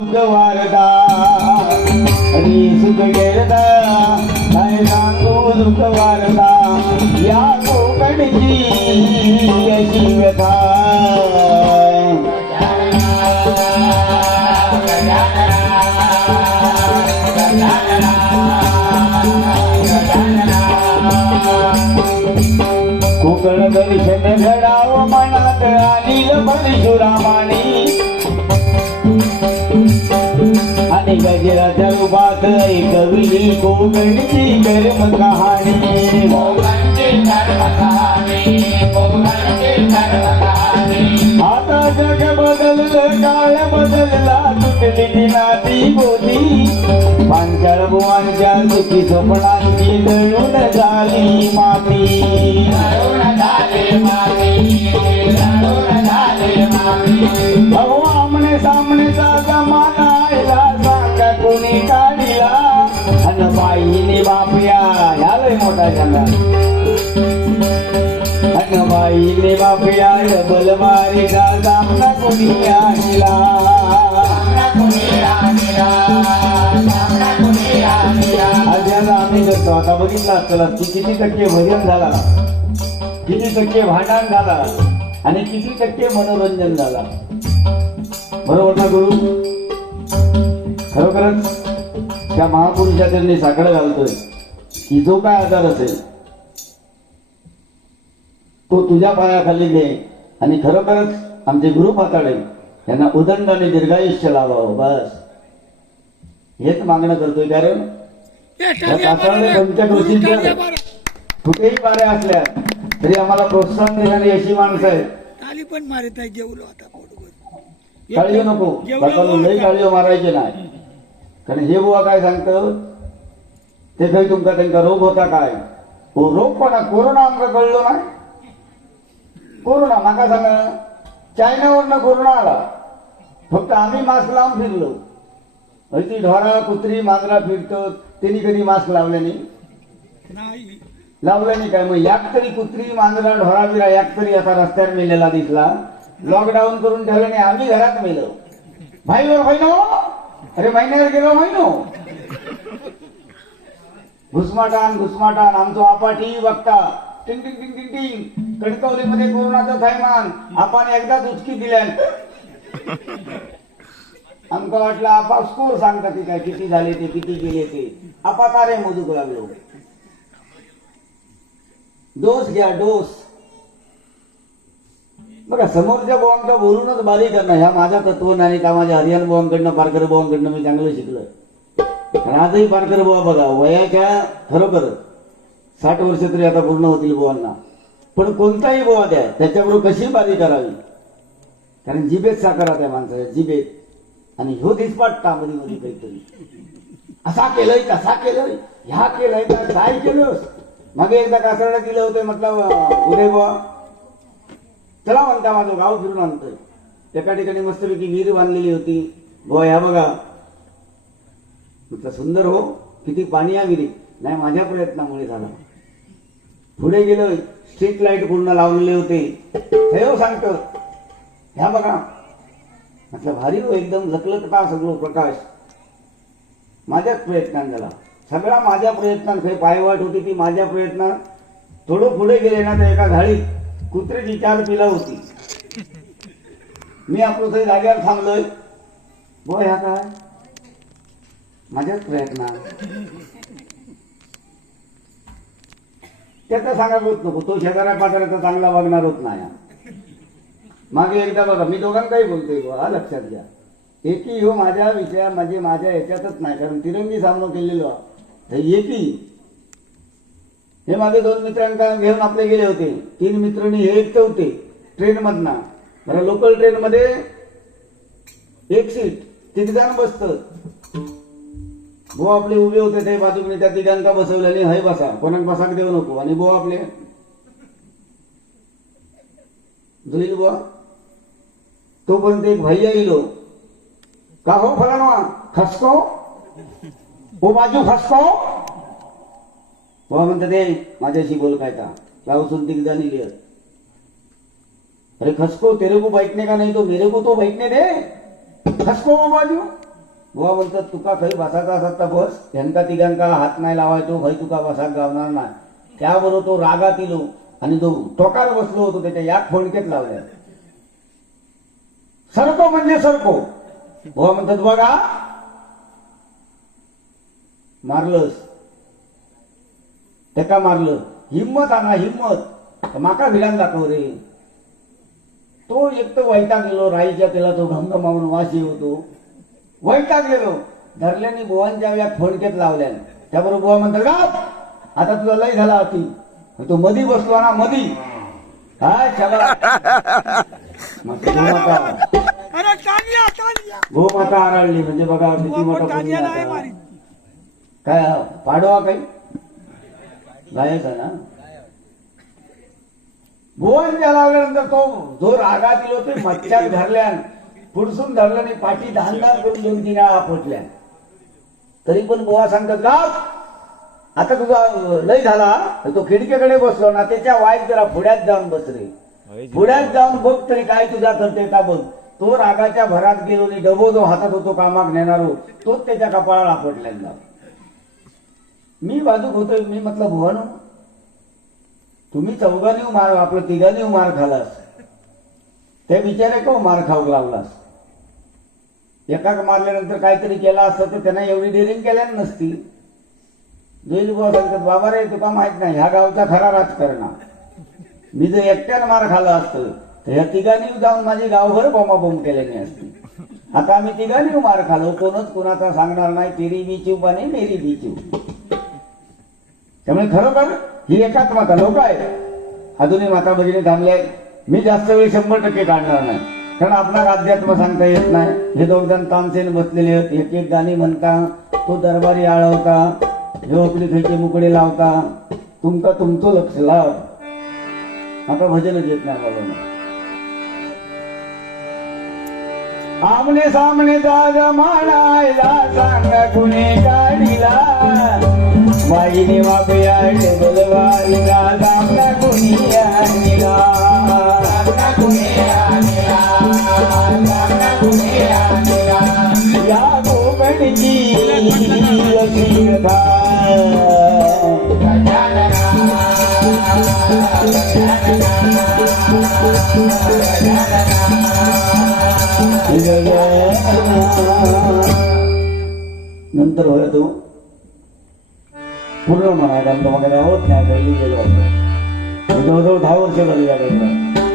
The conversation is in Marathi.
वारदा. हरी सुख गेरदा काय सांगू दुःख वारदा. या कोकणची अशी व्यथा. आणि गजराच्या रूपात कवी कोकणची कर्म कहाणी. आता जग बदललं काळ बदलला तुटली नाती गोदी पांचाळ बुवांच्या सुखी स्वप्नांची दळून झाली माती. अहो आमने सामनेचा बलमारीचा सामना कोणी आणला? आज आम्ही करतो आता बघितला असतं की किती टक्के भजन झाला. किती टक्के भांडण झाला. आणि किती टक्के मनोरंजन झाला. बरोबर ना गुरु? खरोखरच? त्या महापुरुषा त्यांनी साकडं घालतोय. की जो काय आजार असेल तो तुझ्या पायाखाली दे आणि खरोखरच आमचे गुरु पाताळे यांना उदंड आणि दीर्घायुष्य लावावं बस. हेच मागणं करतोय कारण कुठेही पाऱ्या असल्या तरी आम्हाला प्रोत्साहन देणारी अशी माणसं आहेत. ताली पण मारित आहे जेवलो आता काळजी नको. लई काळजी मारायची नाही. कारण हे बुवा काय सांगतं? ते काही तुमका त्यांचा रोग होता काय? हो रोग कोणा कोरोना आमका कळलो नाही? कोरोना माका सांगा चायनावरनं कोरोना आला. फक्त आम्ही मास्क लावून फिरलो. ती ढोरा कुत्री मांजरा फिरतो. त्यांनी कधी मास्क लावले नाही? लावलं नाही काय? मग याक तरी कुत्री मांजरा ढोरा बिरा याक तरी असा रस्त्यावर मेलेला दिसला. लॉकडाऊन करून ठेवलं नाही. आम्ही घरात मेलो. भाईवर महिनो हो. अरे महिन्यावर गेलो महिनो हो. घुसमाटान घुसमाटान. आमचो आपाठी बघता टिंग टिंग टिंग टिंग टिंग. कणकवलीमध्ये कोरोनाचा थैमान आपण एकदाच उचकी दिल्यान. आमका वाटलं आपा स्कोर सांगता ते काय किती झाले ते किती गेले ते. आपा तारे मोजूक लागलो. डोस घ्या डोस. बघा समोरच्या बोवांका बोलूनच बारी करणं ह्या माझ्या तत्व नाही का माझ्या हरियाण बोवांकडनं पारकर बोवांकडनं मी चांगलं शिकलं आणि आजही पारकर बोवा बघा वयाच्या खरोखर साठ वर्ष तरी आता पूर्ण होतील बुवांना. पण कोणताही बोवा द्या त्याच्याकडून कशी बारी करावी? कारण जिबेत साखर त्या माणसाच्या जिबेत आणि ह्यो दिसपाट टामरी मध्ये काहीतरी. असा केलंय तसा केलंय ह्या केलंय का काय केलं मागे एकदा कासरडा दिलं होतं म्हटलं उदय बुवा. चला म्हणता माझं गाव फिरून आणतोय. एका ठिकाणी मस्तपैकी विहीर बांधलेली होती. बुवा ह्या बघा. म्हटलं सुंदर हो किती पाणी या विहिरीत नाही माझ्या प्रयत्नामुळे झाला. पुढे गेलोय. स्ट्रीट लाइट पूर्ण लावलेले होते. हे हो सांगतो. ह्या बघा. म्हटलं भारी हो एकदम झकलत का सगळं प्रकाश. माझ्याच प्रयत्नान झाला. सगळा माझ्या प्रयत्नान खरी पायवाट होती ती माझ्या प्रयत्नात. थोडं पुढे गेले ना तर एका झाडीत कुत्र्याची चार पिला होती. मी आपलं तरी जाग्यावर थांबलोय. बो ह्या काय? माझ्याच प्रयत्नान त्याचा सांगा होत नको. तो शेजाऱ्या पाजाऱ्याचा चांगला वागणार होत नाही. मागे एकदा बघा मी दोघांनाही बोलतोय बुवा लक्षात घ्या. एकी हो माझ्या विषया म्हणजे माझ्या याच्यातच नाही कारण तिरंगी सामनो केलेलो तर एकी हे माझे दोन मित्रांना घेऊन आपले गेले होते. तीन मित्रांनी हे एकटे होते ट्रेन मधना बरं लोकल ट्रेन मध्ये एक सीट तिघ जण बसत. भाऊ आपले उभे होते ते बाजूने त्या तिघांका बसवले आणि हय बसा कोणाक बसाक देऊ नको आणि भाऊ आपले. जुईल बुवा तोपर्यंत एक भैया येलो का हो फलाना खसको? हो बाजू खसको? बुवा म्हणतात ते माझ्याशी बोल काय का लावसून तिघ जाणी नहीं अरे खसको तेरे को बैठने का नाही तो मेरे को तो बैठने दे. खसको हो बाजू? गोवा म्हणतात तुका खंय बसायचा असा तर बस त्यांका तिघांका हात नाही लावायचो खंय तुका बसाक गावणार नाही. त्याबरोबर तो रागात इलो आणि तो टोकार बसलो होतो त्याच्या याक फोडकेत लावल्या. सरको म्हणजे सरको. गोवा म्हणतात बघा मारलंस. त्याका मारलं हिम्मत आणा हिम्मत. माका भिलान दाखव रे. तो एक तर वैतागलेलो राईच्या केला तो घमघमावून वास होतो. वैतागलेलो धरल्याने बुवांच्या व्यात फडकेत लावल्याने त्याबरोबर बुवा म्हणतात का आता तुझा लय झाला होती तो मधी बसलो ना मधी. काय चला. गोमाता आरळली म्हणजे बघा किती मोठा काय पाडवा काही? गायक आहे ना भुवनच्या लावल्यानंतर तो जो रागात दिलो ते मच्छ्यात धरल्यान पुडसून धरलं आणि पाठी धान धान करून दोन तीन वेळा फुटल्या तरी पण बुवा सांगतात गाव आता तुझा लय झाला तर तो खिडकीकडे बसलो ना त्याच्या वाईट जरा पुढ्यात जाऊन बस रे. पुढ्यात जाऊन बघ तरी काय तुझा करते का बघ. तो रागाच्या भरात गेलो आणि डबो जो हातात होतो कामाक नेणारो तोच त्याच्या कपाळाला आपटल्याला मी बाजूक होतोय मी म्हटलं भुवन तुम्ही चौघांनी मार आपलं तिघांनी मार खालास. त्या बिचारे को मार खाऊ लागलास? एकाक मारल्यानंतर काहीतरी केला असतं तर त्यांना एवढी डेअरिंग केल्या नसती. बुवा सांगतात बाबा रे तुका माहीत नाही ह्या गावचा खरा राजकारणा मी जर एकट्यानं मार खाल्ला असतं तर ह्या तिघांनी जाऊन माझी गावभर बोंबाबोंब केल्याने असती. आता आम्ही तिघांनी मार खालो कोणच कुणाचा सांगणार नाही तेरी बी चूप आणि मेरी बी चूप त्यामुळे खरोखर ही एकाच माता लोक आहे अजूनही माता भगिनी थांबले आहेत मी जास्त वेळ शंभर टक्के काढणार नाही. कारण आपणाला अध्यात्म सांगता येत नाही. हे दोन जण तानसेन बसलेले आहेत. एक एक गाणी म्हणता. तो दरबारी आळवता. हे आपली खयचे मुकडे लावता. तुमका तुमचं लक्ष लाव. आता भजनच येत नाही बाबा आमने सामने जाग माडायला सांग कुणी काढिला बाईने वापया टेबल वाईला सांग कुणी आणला. नंतर होय तो. पूर्ण म्हणायला आमचा मग होत नाही गेलो जवळजवळ दहा वर्ष झाली या गाडीला